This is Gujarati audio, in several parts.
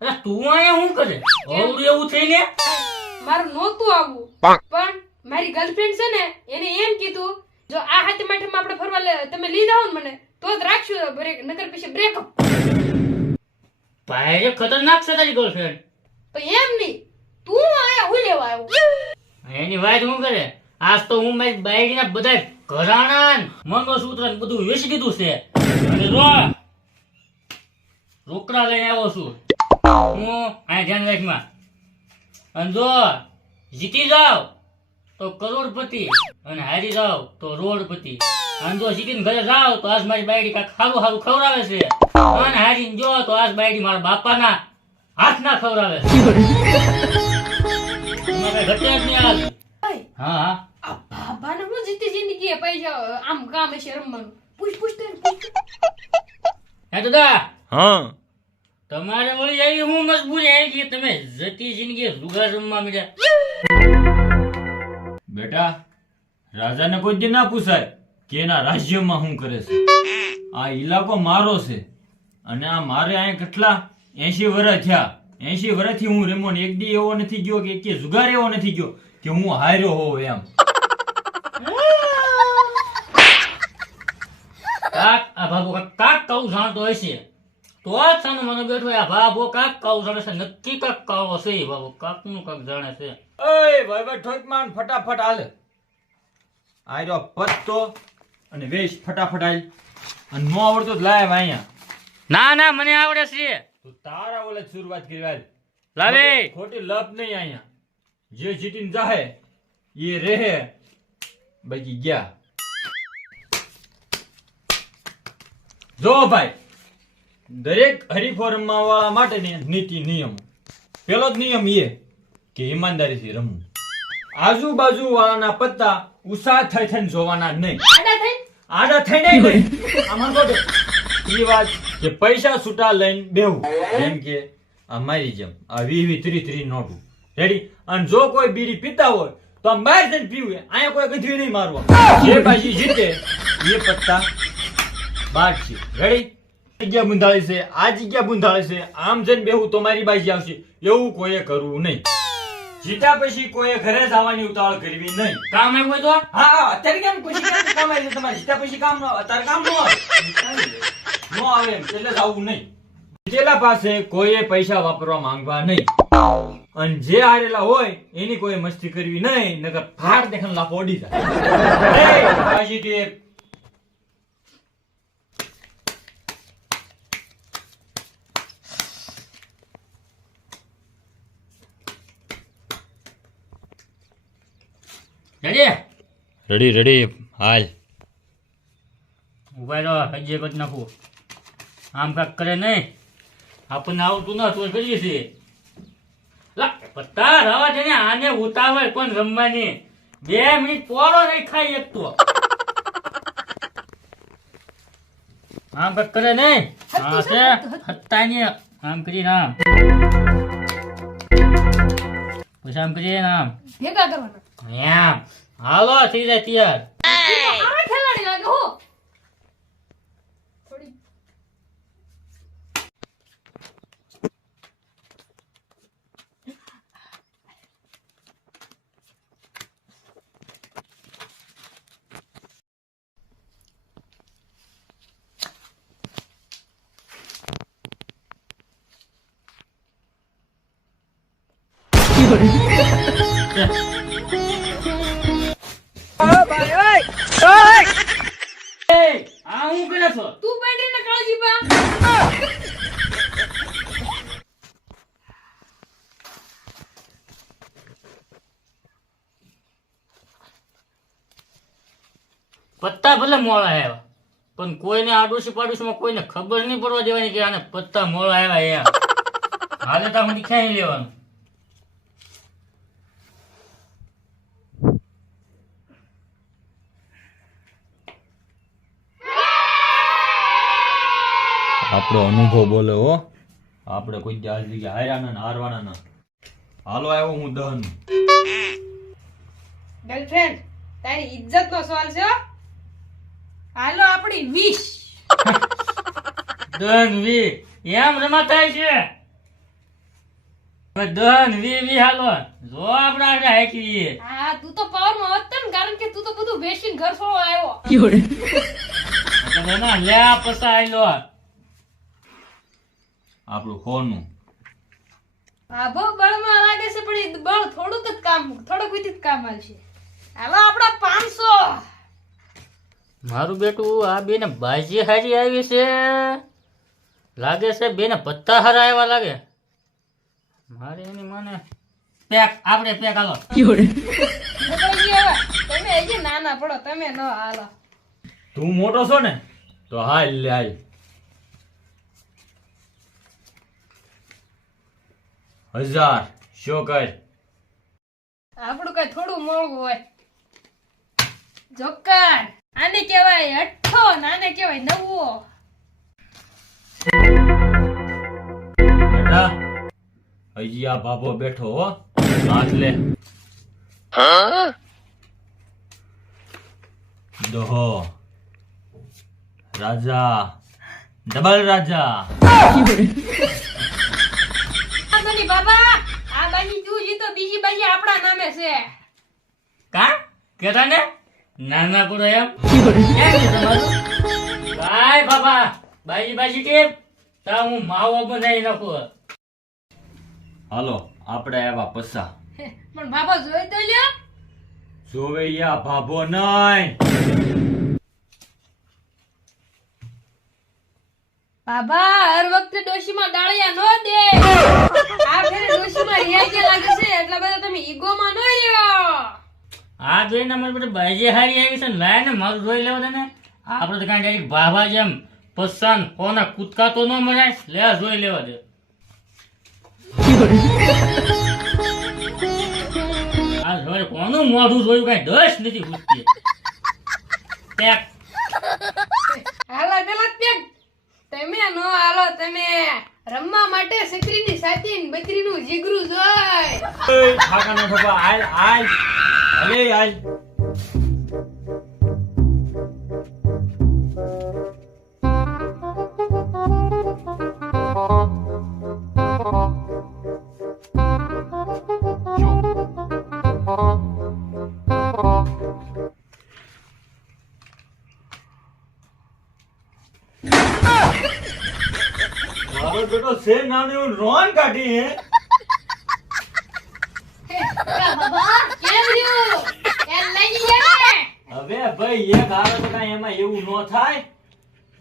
અરે તું અહીંયા શું કરે? ઓવડું એવું થઈને મારું નહોતું આવું, પણ મારી ગર્લફ્રેન્ડ છે ને એને એમ કીધું જો આ હાથે માઠમાં આપણે ફરવા તમે લઈ જાઓ ને મને તો જ રાખશું બ્રેક, નકર પછી બ્રેકઅપ. ભાઈ ખતરનાક છે તારી ગર્લફ્રેન્ડ. પણ એમ નહીં, તું આયા હું લેવા આવ્યો? એની વાત શું કરે? આજ તો હું મારી બાઈકના બધા ઘરાણા મંગળસૂત્ર ને બધું વેચી દીધું છે અને જો રોકડા લઈને આવ્યો છું હું. અહીંયા ધ્યાન રાખમાં. અને જો જીતી જાવ તો કરોડપતિ અને હારી જાવ તો રોડપતિ. અને જો જીતીને ઘરે જાવ તો આજ મારી બાયડી કાંઈક સારું સારું ખવડાવે છે અને હારીને જો તો આજ બાયડી મારા બાપાના હાથના ખવડાવે છે. એમાં કાંઈ ઘટે જ નહીં આજ. હા હા આ બાબાને હું જીતી જિંદગી પૈસા આમ કામ હશે રમવાનું. પૂછ તે પૂછ. હે દાદા, હા તમારે વળી આવી હું મજબૂરી આવી ગઈ, તમે જતી જિંદગી જુગાર રમવા મળ્યા. બેટા, રાજાને કોઈ દી ના પૂછાય કે એના રાજ્યમાં શું કરે છે. આ ઇલાકો મારો છે અને આ મારે અહીંયા કેટલા 80 વર્ષ થયા. 80 વર્ષથી હું રમો ને એક દી એવો નથી ગયો કે એક જુગાર એવો નથી ગયો કે હું હાર્યો હોઉં એમ. કાક આ ભાભો કાક કહું જાણતો હશે તો જ સાનો મને બેઠો. આ ભાભો કાક કહું જાણે છે, નક્કી કાક કહો છે. ભાભો કાક નું કાક જાણે છે. ઓય ભાઈ ઠોકમાન ફટાફટ હાલ. આર્યો પત્તો અને વેશ ફટાફટ હાલ. અને નો આવડતો જ લાય અહીંયા. ના ના મને આવડે છે. તું તારા ઓલે શરૂઆત કરી હાલ. લાવે ખોટી લપ નહીં અહીંયા. જે જીતીને જાહે એ રહે, બાકી ગયા. જો ભાઈ, દરેક હરીફો રમવા વાળા માટેની નીતિ નિયમ. પેલો જ નિયમ એ કે ઈમાનદારીથી રમવું. આજુબાજુ વાળાના પત્તા ઉષા થઈ થઈને જોવાના નહીં. આડા થઈને નહીં. આમાં કહો એ વાત કે પૈસા છૂટા લઈને બેહું. જેમ કે આ મારી જેમ આ 20-30 નોટું રેડી. અને જો કોઈ બીડી પીતા હોય તો આમ બહાર જઈને પીવું. અહીંયા કોઈ ગધવી નહીં મારવા. જે બાજી જીતે એ પત્તા બાદ છે. રેડી? જગ્યા બુંધાળી છે, આ જગ્યા બુંધાળી છે, આમ જઈને બેહું તો મારી બાજી આવશે. એવું કોઈએ કરવું નહીં. જીત્યા પછી કોઈએ ઘરે જવાની ઉતાવળ કરવી નહીં. કામ આવ્યું તો હા અત્યારે કેમ પછી કેમ કામ આવે છે તમારે? જીત્યા પછી કામ ન અત્યારે કામ ન આવે. ન આવે એમ એટલે જ આવું નહીં. જીતેલા પાસે કોઈએ પૈસા વાપરવા માંગવા નહીં. અને જે હારેલા હોય એની કોઈ મસ્તી કરવી નહીં, નકર ફાડ દેખાને લાફો ઓડી જાય. એ બાજી તે રેડી રેડી હાલ. ઉભા રહો, હજી કરી નાખું. આમ કાક કરે નહીં. આપણને આવતું ના તો કરીએ છીએ. લા પત્તા રવા દે ને, આને ઉતાવળ પણ રમવાની. 2 મિનિટ પોરો નહીં ખાઈ એક તો. આમ કાક કરે નહીં. હા છે હત્તાની આમ કરીને આમ પછી આમ કરીએ ને આમ ભેગા કરવાના. એમ હાલો થઈ જાય તૈયાર. આ ખેલાડી લાગે હો. થોડી આ હું કરે છો? તું બેઠીને કાળજી પા. પત્તા ભલે મોડા આવ્યા પણ કોઈને આડોશી પાડોશીમાં કોઈને ખબર નહીં પડવા દેવાની કે આને પત્તા મોડા આવ્યા એમ. હાલે તો હું ક્યાંય લેવાનું. આપણો અનુભવ બોલે હો. આપણે કોઈ જગ્યા હાર્યા ના હારવાના ના. હાલો આવ્યો હું દહન. ગર્લફ્રેન્ડ તારી ઇજ્જત નો સવાલ છે હો. હાલો આપણી 20. દન વી એમ રમાતા છે. હવે દહન વી હાલો જો આપડા આગળ હાકીએ. હા તું તો પાવરમાં વધતો ને, કારણ કે તું તો બધું વેચીને ઘર છોડો આવ્યો. એટલે ના લે આ પસા આયલો. આપણું હોનું. હા બહુ બળમાં લાગે છે, પણ એ બળ થોડુંક જ કામ, થોડુંક વિધિ જ કામ આવશે. હાલો આપડા 500. મારું બેટું આ બે ને બાજી હારી આવી છે લાગે છે, બે ને પત્તા હારા આવ્યા લાગે. મારે એની મને પેક આપણે પેક હાલો. તમે હજી નાના પડો, તમે ન હાલો. તું મોટો છો ને તો હાલ લે હાલ. હજાર શો કર. આપણું કઈ થોડું મોંઘું હોય. જોકર આને કહેવાય 8 ને આને કહેવાય 9. બેટા હજી આ બાબો બેઠો હો, હાથ લે. દોહો રાજા, ડબલ રાજા. આ બની બાબા, આ બાજી તું જીતો, બીજી બાજી આપણા નામે છે. કા કેતા ને નાના પડો એમ કેમ છે તમારું? કાય બાબા બાજી બાજી કેમ તા હું માવો બનાવી નાખું. હાલો આપણે આવ્યા પસા. પણ બાબા જોઈ તો લ્યો. જોવે યા ભાભો નહીં. બાબા હર વખતે ડોશીમાં ડાળિયા નો દે. આ ફેરે ડોશીમાં રિયા કે લાગે છે, એટલા બધા તમે ઈગોમાં ન રહ્યો. આ જોઈને અમારી બધે બાજી હારી આવી છે ને લાય ને મારું જોઈ લેવા દે ને. આપણે તો કાંઈ ડાયરેક્ટ ભાભા જેમ પસાન કોના કૂદકા તો ન મળે, લે જોઈ લેવા દે. આ જોઈ કોનું મોઢું જોયું કઈ દસ નથી પૂછતી. પેક હાલો પેલા પેક. તમે નો હાલો, તમે રમવા માટે સકરીની સાથી ને બકરીનું જીગરું જોય. ખાકાનો ઠોકા હાલ હાલ અલે હાલ. મારો બેટો છે નાની રોન કાઢી હે. બાબા કેમ રહ્યું? એ લઈ ગયા. હવે ભાઈ એક આવે તો કાંઈ એમાં એવું ન થાય.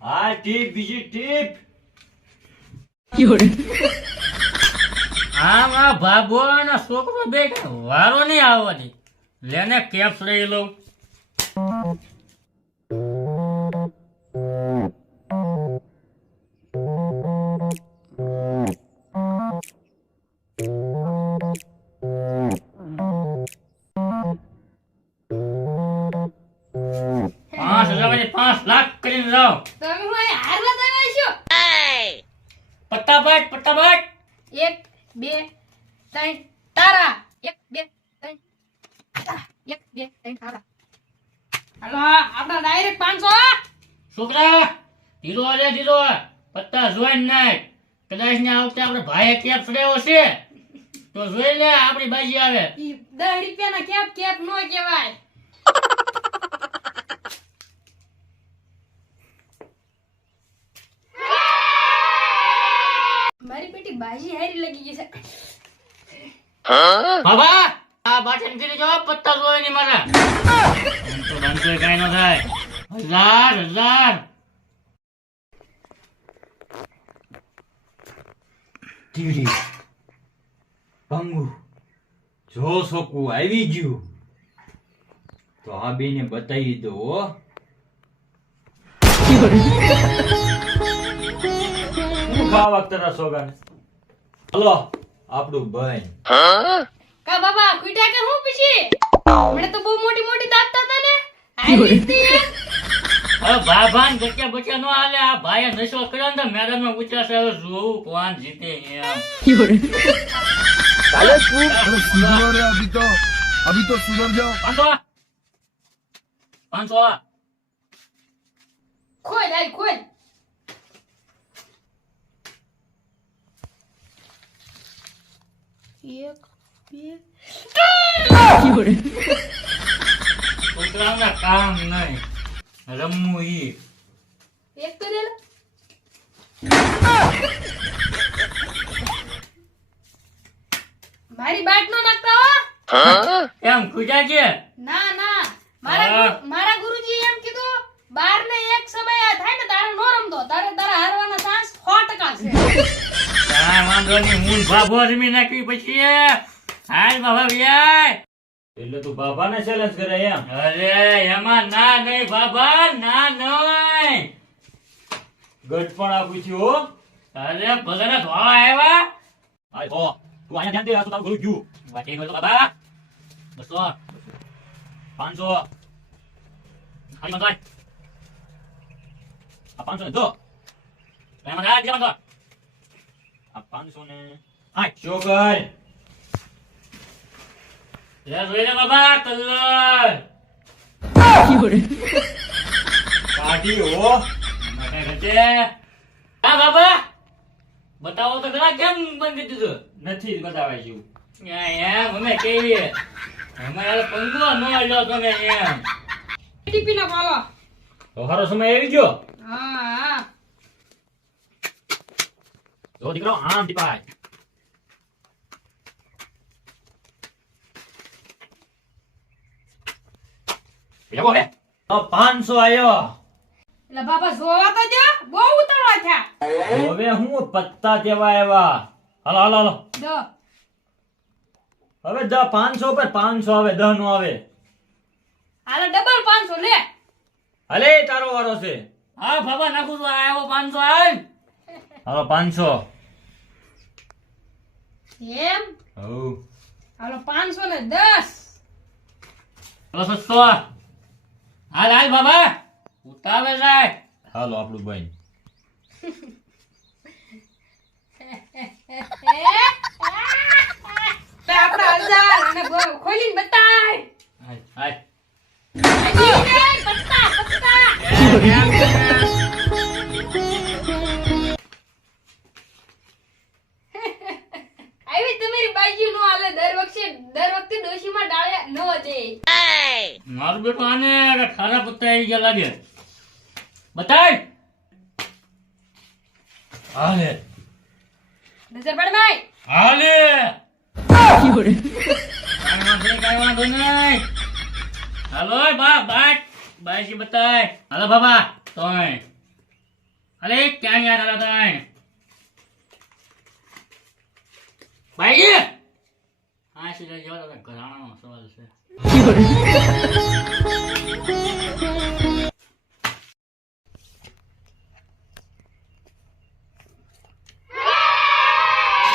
આ ટીપ બીજી ટીપ. આમાં ભાભો અને છોકરો બે વારો નહીં આવવાની. લેને કેપ્સ લઈ લઉં. $5,000 કરીને જાઓ. તમે હું અહીં હારવા આવ્યા છો? પટ્ટાબાટ પટ્ટાબાટ 1 2 3 તારા. 1 2 3 તારા. 1 2 3 તારા. હાલો આપડા ડાયરેક્ટ 500. છોકરા ધીરો રે ધીરો પત્તા જોઈને નાખ. કદાચ ને આ વખતે આપણે ભાઈએ કેપ ચડાવ્યો છે તો જોઈ લે આપણી બાજી આવે. ઈ 10 રૂપિયાના કેપ કેપ નો કહેવાય. મારી બેટી બાજી હારી લાગી ગઈ છે. બાબા આ બાટન કરી જો પત્તા જોઈ ની મારા. એમ તો બંધ કાઈ ન થાય. 1000 ટીડી પંગુ જો સોકું આવી ગયું તો આ બેને બતાવી દો હો. હું ખાવા તરસ સોગાને. હલો આપણું ભાઈ કા બાબા કુટા કે હું પછી મને તો બહુ મોટી મોટી દાંત હતા ને. હારી હતી. હવે ભાભાન બચ્ચા બચ્ચા નો હાલે. આ ભાઈએ નશો કર્યો ને તો મેદાનમાં ઉતરાશે. હવે જોવું કોણ જીતે એમ. अरे सुधरो रे अभी तो सुधर जाओ 500 ખોલ હાલ ખોલ. એક બે છોકરાઓના કામ નહીં રમવું ઈ એક તો દે ને. મારી બાટ નો નાખતા હો. એમ ખુજા છે ના ના હા. મારા ગુરુજી એમ કીધું 12 ને એક સમય થાય ને તારે નો રમતો તારે તારા હારવાના ચાન્સ 100% છે. કાંઈ વાંધો નહીં હું ભાભો રમી નાખવી પછી હાલ બાબા વ્યાય એટલે તું બાબાને ચેલેન્જ કરે એમ અરે એમાં ના નહીં બાબા ના નહીં ગઢ પણ આપું છું હો અરે ભગવાન ધોળા આવ્યા આય હો તું અહીંયા ધ્યાન દે આ તો તારું ઘરું ગયું વાટી ગયો તો બાબા 200 500 હાલી મંગાય આ 500 ને દો એમાં ના જેમાં તો આ 500 ને આય ચોગર લે જોઈ લે બાબા કલર કાઢી હો માટે ઘટે હા બાબા બતાવો તો ખરા કેમ બંધ દીધું નથી બતાવાય જેવું એમ અમે કેવી અમારે પંગો ન લો તમે એમ ટીપી ના પાલો. તો હારો સમય આવી ગયો હા હા જો દીકરો આમ ટીપાય બેવો બે 500 આયો એટલે બાબા જોવા તો જો બહુ ઉતાવળા થયા. હવે હું પત્તા કેવા આવ્યા હાલો હાલો હાલો દો હવે 500 પર 500 આવે 10 નો આવે હાલો ડબલ 500 લે. હાલે તારો વારો છે હા બાબા નાખું છું આવ્યો 500 આવ હાલો 500 એમ હઉ હાલો 500 ને 10. ચલો સસ્તો હાલ હાલ બાબા ઉતાવે જાય હાલો આપણું ભાઈ તો આપણા 1000 અને ખોલીને બતાય. હાલ હાલ હજી નહીં, પત્તા પત્તા. આવી તમારી બાજુ નો હાલે દર વખતે ડોશીમાં ડાળ્યા ન જાય. મારું બેટું આને ખારા પત્તા આવી ગયા લાગે બતાય હાલે નજર પડ ભાઈ. હાલે કાંઈ વાંધો નહીં હાલો બા બાટ બાજી બતાય હાલો બાબા તોય હાલે ક્યાં યાદ હાલો તોય ભાઈ હા સીધા જેવા તો ઘરાણાનો સવાલ છે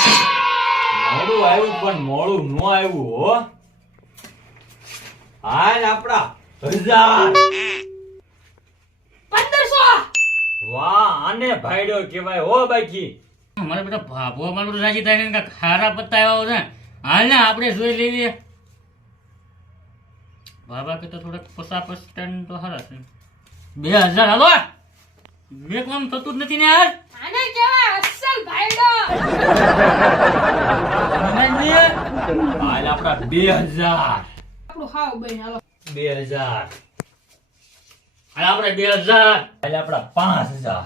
મોડું આવ્યું પણ મોડું નો આવ્યું હો હાલ આપડા 1000 1500. વાહ આને ભાઈડો કહેવાય હો બાકી મારે બેટા ભાભો મારું બધું રાજી થાય ને ખારા પત્તા આવ્યા છે હાલ ને આપણે જોઈ લેવીએ બાબા કે તો થોડાક 50% તો હારા છે 2000 હાલો મેં કામ થતું જ નથી ને યાર આને કહેવાય અસલ ભાઈડો. હાલ આપડા 2000 આપણું હાવ બહેન હાલો. 2000 હાલ આપણે 2000 હાલ આપડા 5000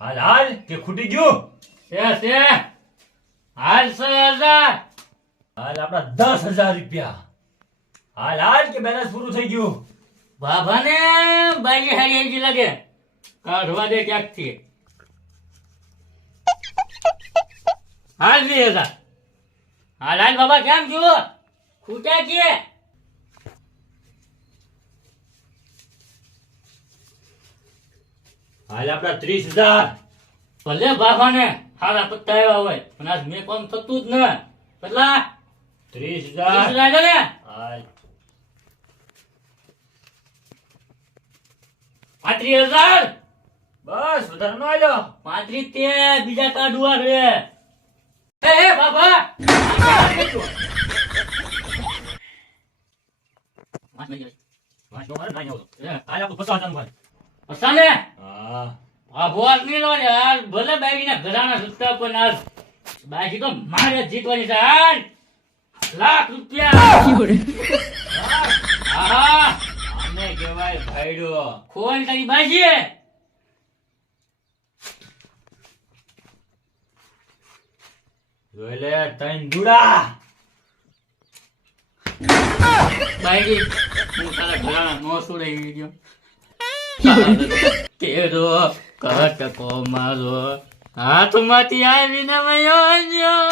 હાલ હાલ કે ખૂટી ગયું છે હાલ 6000 હાલ આપડા 10000 રૂપિયા હાલ હાલ કે બેલેન્સ પૂરું થઈ ગયું બાબાને બાજી હારી આવી લાગે કાઢવા દે ક્યાંકથી હાલ 2000 હાલ હાલ બાબા કેમ જુઓ ખૂટ્યા કે હાલ આપડા 30000 ભલે બાબાને હારા પત્તા આવ્યા હોય પણ આજ મેં કોમ થતું જ ન કેટલા 30000 30,000 ને હાલ 35,000 બસ વધારે નો આલ્યો 35 તે બીજા કાઢવા રે એ બાબા વાંચ નો મારે ના આવ્યો હાલ આપણું 50000 ભાઈ પસાને હા આ ભોર ની લો યાર ભલે બાઈના ઘરાના સસ્તા પણ આજ બાકી તો મારે જ જીતવાની છે હાલ. ₹1,00,000 આહા આને કહેવાય ભાઈડો. ખોવાની તારી બાજી જોઈ લે ત્રણ દુડા. બાજી હું તારા ઘરાણા નો સુડાઈ ગયો તેરો કટકો મારો હાથમાંથી આવીને વયો ગયો.